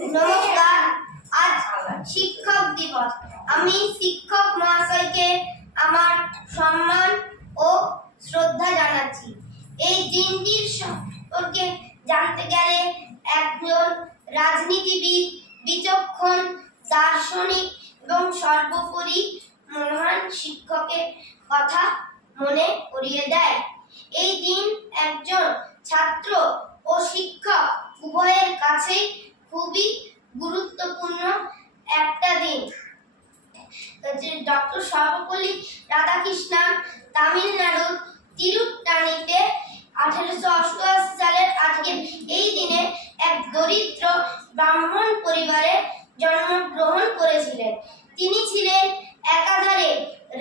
নমস্কার। আজ শিক্ষক দিবস। আমি শিক্ষক মহাশয়কে আমার সম্মান ও শ্রদ্ধা জানাচ্ছি। এই দিনটির সম্পর্কে জানতে গেলে একজন রাজনীতিবিদ, বিচক্ষণ, দার্শনিক এবং সর্বোপরি মহান শিক্ষকের কথা মনে করিয়ে দেয়। এই দিন একজন ছাত্র ও শিক্ষক উভয়ের কাছেই খুবই গুরুত্বপূর্ণ একটা দিন। ডক্টর সর্বপল্লী রাধাকৃষ্ণন তামিলনাড়ুর তিরুট্টানিতে 1888 সালের আজকের এই দিনে এক দরিদ্র ব্রাহ্মণ পরিবারে জন্মগ্রহণ করেছিলেন। তিনি ছিলেন একাধারে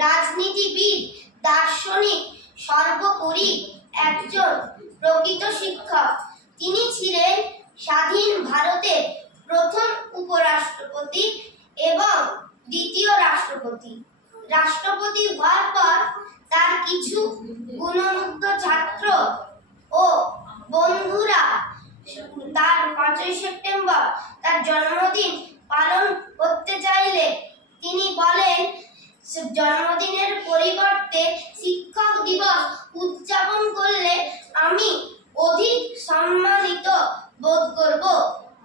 রাজনীতিবিদ, দার্শনিক, সর্বোপরি একজন প্রকৃত শিক্ষক। তিনি ছিলেন স্বাধীন ভারতের প্রথম উপরাষ্ট্রপতি এবং দ্বিতীয় রাষ্ট্রপতি। রাষ্ট্রপতি হওয়ার পর তার কিছু গুণমুগ্ধ ছাত্র ও বন্ধুরা তার 5ই সেপ্টেম্বর তার জন্মদিন পালন করতে চাইলে তিনি বলেন, জন্মদিনের পরিবর্তে শিক্ষক দিবস উদযাপন করলে আমি অধিক সম্মানিত বোধ করব।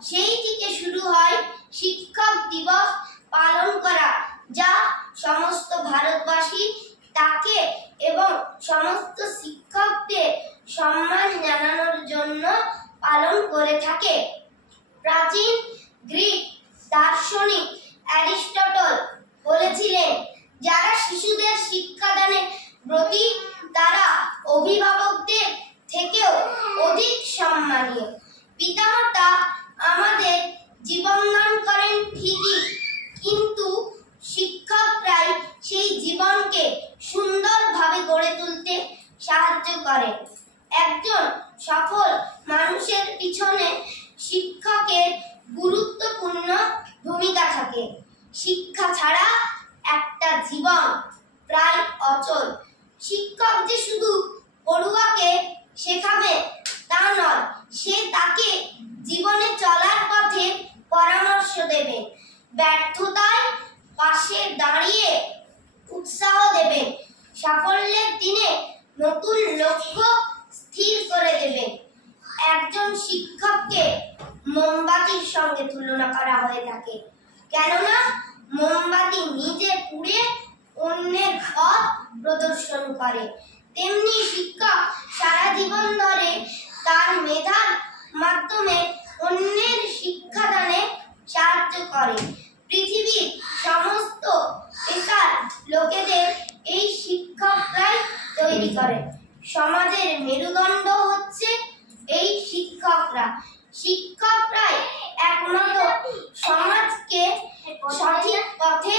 সেই থেকে শুরু হয় শিক্ষক দিবস পালন করা, যা সমস্ত ভারতবাসী তাকে এবং সমস্ত শিক্ষকদের সম্মান জানানোর জন্য পালন করে থাকে। প্রাচীন গ্রিক দার্শনিক অ্যারিস্টটল বলেছিলেন, যারা শিশুদের শিক্ষাদানে ব্রতী তারা অভিভাবকদের থেকেও অধিক সম্মানীয়। পিতামাতা আমাদের জীবনদান করেন ঠিকই, কিন্তু শিক্ষকরাই সেই জীবনকে সুন্দরভাবে গড়ে তুলতে সাহায্য করেন। একজন সফল মানুষের পিছনে শিক্ষকের গুরুত্বপূর্ণ ভূমিকা থাকে। শিক্ষা ছাড়া একটা জীবন প্রায় অচল। শিক্ষক যে শুধু পড়ুয়াকে শেখাবে তা নয়, সে তাকে জীবনে চলার পথে পরামর্শ দেবে, ব্যর্থতায় পাশে দাঁড়িয়ে উৎসাহ দেবে, সাফল্যের দিনে নতুন লক্ষ্য স্থির করে দেবে। একজন শিক্ষককে মোমবাতির সঙ্গে তুলনা করা হয়ে থাকে, কেননা মোমবাতি নিজে পুড়ে অন্যের পথ প্রদর্শন করে। তেমনি শিক্ষক সারা জীবন ধরে তার মেধার মাধ্যমে অন্যের শিক্ষাদানে সাহায্য করে। পৃথিবীর সমস্ত পেশার লোকেদের এই শিক্ষকরাই তৈরি করে। সমাজের মেরুদণ্ড হচ্ছে এই শিক্ষকরা। শিক্ষকরাই একমাত্র সমাজকে সঠিক পথে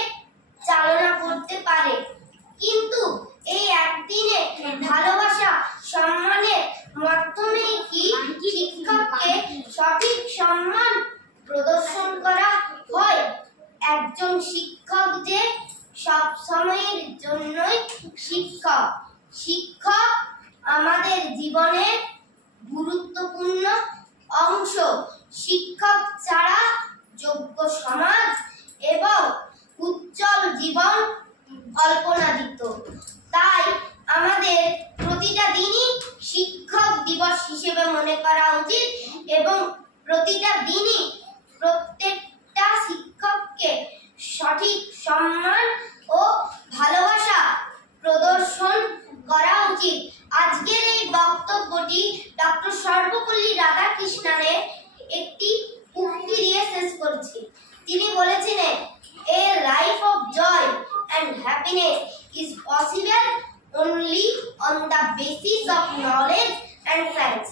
চালনা করতে পারে। কিন্তু এই একদিনে ভালোবাসা সম্মানের মাধ্যমে কি শিক্ষককে সঠিক সম্মান প্রদর্শন করা হয়? একজন শিক্ষক যে সব সময়ের জন্যই শিক্ষক। শিক্ষক আমাদের জীবনের গুরুত্বপূর্ণ অংশ। শিক্ষক ছাড়া যোগ্য সমাজ এবং উজ্জ্বল জীবন কল্পনাতীত। তাই আমাদের প্রতিটা দিনই শিক্ষক দিবস হিসেবে মনে করা উচিত এবং প্রতিটা দিনই প্রত্যেকটা শিক্ষককে সঠিক সম্মান ও ভালোবাসা প্রদর্শন করা উচিত। আজকের এই বক্তব্যটি ডক্টর সর্বপল্লী রাধাকৃষ্ণনের একটি উক্তি দিয়ে শেষ করছি। তিনি বলেছিলেন, A life of joy and happiness is possible only on the basis of knowledge and science.